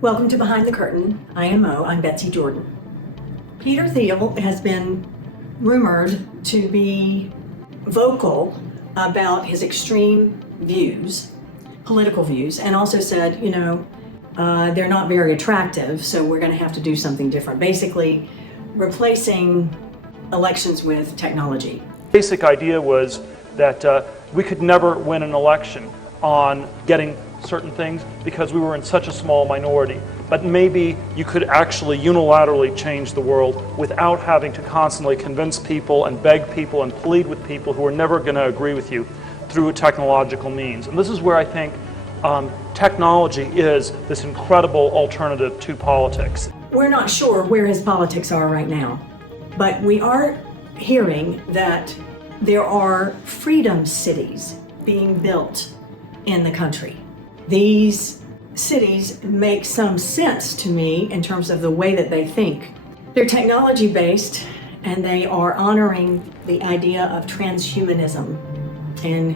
Welcome to Behind the Curtain, IMO. I'm Betsy Jordan. Peter Thiel has been rumored to be vocal about his extreme views, political views, and also said, they're not very attractive, so we're going to have to do something different. Basically, replacing elections with technology. Basic idea was that we could never win an election on getting certain things because we were in such a small minority. But maybe you could actually unilaterally change the world without having to constantly convince people and beg people and plead with people who are never going to agree with you through a technological means. And this is where I think technology is this incredible alternative to politics. We're not sure where his politics are right now, but we are hearing that there are freedom cities being built in the country. These cities make some sense to me in terms of the way that they think. They're technology based and they are honoring the idea of transhumanism. And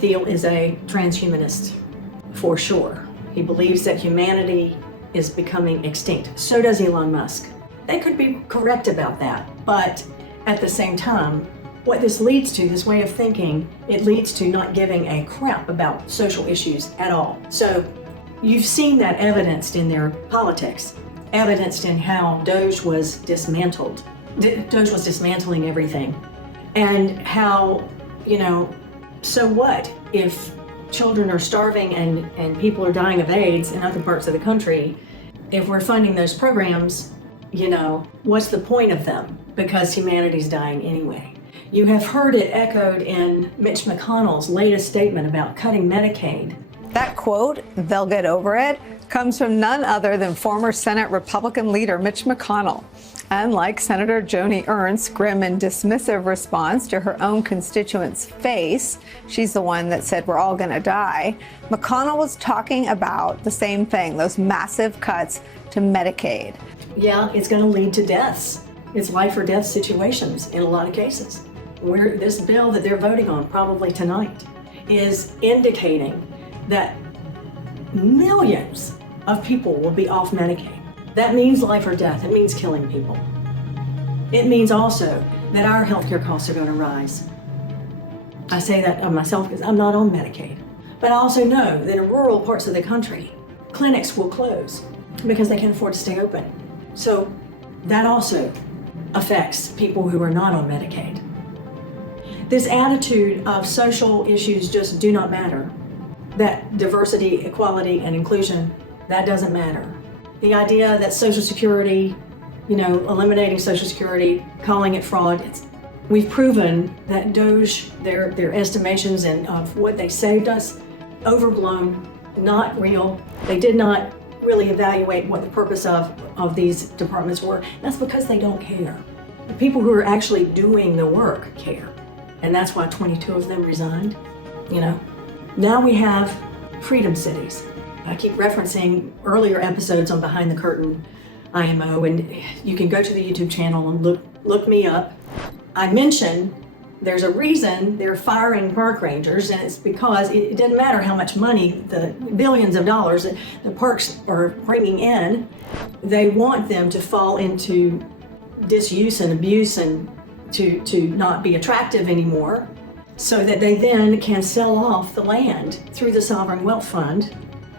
Thiel is a transhumanist for sure. He believes that humanity is becoming extinct. So does Elon Musk. They could be correct about that, but at the same time, what this leads to, this way of thinking, it leads to not giving a crap about social issues at all. So you've seen that evidenced in their politics, evidenced in how Doge was dismantled. Doge was dismantling everything. And how, so what if children are starving and people are dying of AIDS in other parts of the country? If we're funding those programs, what's the point of them? Because humanity's dying anyway. You have heard it echoed in Mitch McConnell's latest statement about cutting Medicaid. That quote, "they'll get over it," comes from none other than former Senate Republican leader Mitch McConnell. And like Senator Joni Ernst's grim and dismissive response to her own constituent's face, she's the one that said we're all going to die, McConnell was talking about the same thing, those massive cuts to Medicaid. Yeah, it's going to lead to deaths. It's life or death situations in a lot of cases. Where this bill that they're voting on probably tonight is indicating that millions of people will be off Medicaid. That means life or death. It means killing people. It means also that our healthcare costs are going to rise. I say that of myself because I'm not on Medicaid. But I also know that in rural parts of the country, clinics will close because they can't afford to stay open. So that also affects people who are not on Medicaid. This attitude of social issues just do not matter, that diversity, equality, and inclusion, that doesn't matter. The idea that Social Security, eliminating Social Security, calling it fraud, we've proven that Doge, their estimations and of what they saved us, overblown, not real. They did not really evaluate what the purpose of these departments were. That's because they don't care. The people who are actually doing the work care. And that's why 22 of them resigned. Now we have freedom cities. I keep referencing earlier episodes on Behind the Curtain IMO, and you can go to the YouTube channel and look me up. I mentioned there's a reason they're firing park rangers, and it's because it doesn't matter how much money, the billions of dollars that the parks are bringing in, they want them to fall into disuse and abuse and to not be attractive anymore, so that they then can sell off the land through the Sovereign Wealth Fund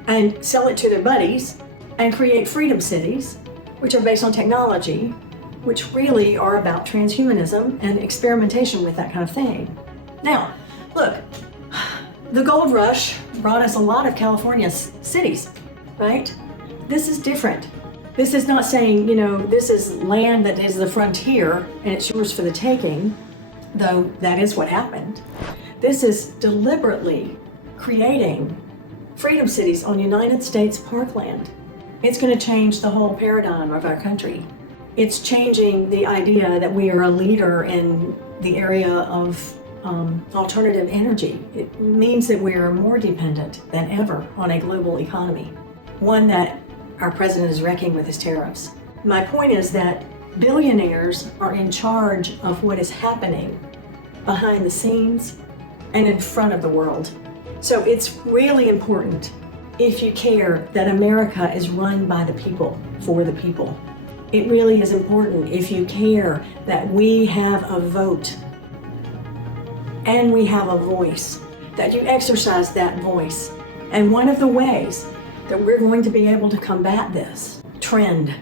and sell it to their buddies and create freedom cities, which are based on technology, which really are about transhumanism and experimentation with that kind of thing. Now, look, the gold rush brought us a lot of California's cities, right? This is different. This is not saying, this is land that is the frontier and it's yours for the taking, though that is what happened. This is deliberately creating freedom cities on United States parkland. It's going to change the whole paradigm of our country. It's changing the idea that we are a leader in the area of alternative energy. It means that we are more dependent than ever on a global economy, one that our president is wrecking with his tariffs. My point is that billionaires are in charge of what is happening behind the scenes and in front of the world. So it's really important if you care that America is run by the people, for the people. It really is important if you care that we have a vote and we have a voice, that you exercise that voice. And one of the ways that we're going to be able to combat this trend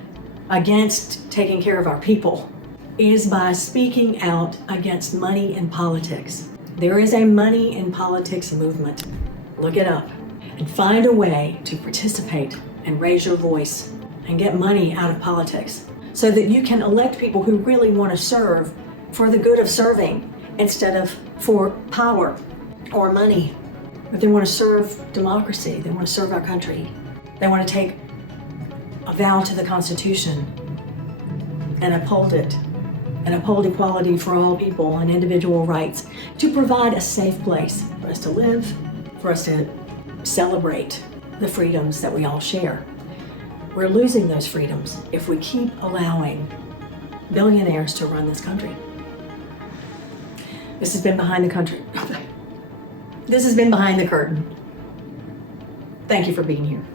against taking care of our people is by speaking out against money in politics. There is a money in politics movement. Look it up and find a way to participate and raise your voice and get money out of politics so that you can elect people who really want to serve for the good of serving instead of for power or money. But they want to serve democracy. They want to serve our country. They want to take a vow to the Constitution and uphold it, and uphold equality for all people and individual rights, to provide a safe place for us to live, for us to celebrate the freedoms that we all share. We're losing those freedoms if we keep allowing billionaires to run this country. This has been Behind the Country. This has been Behind the Curtain. Thank you for being here.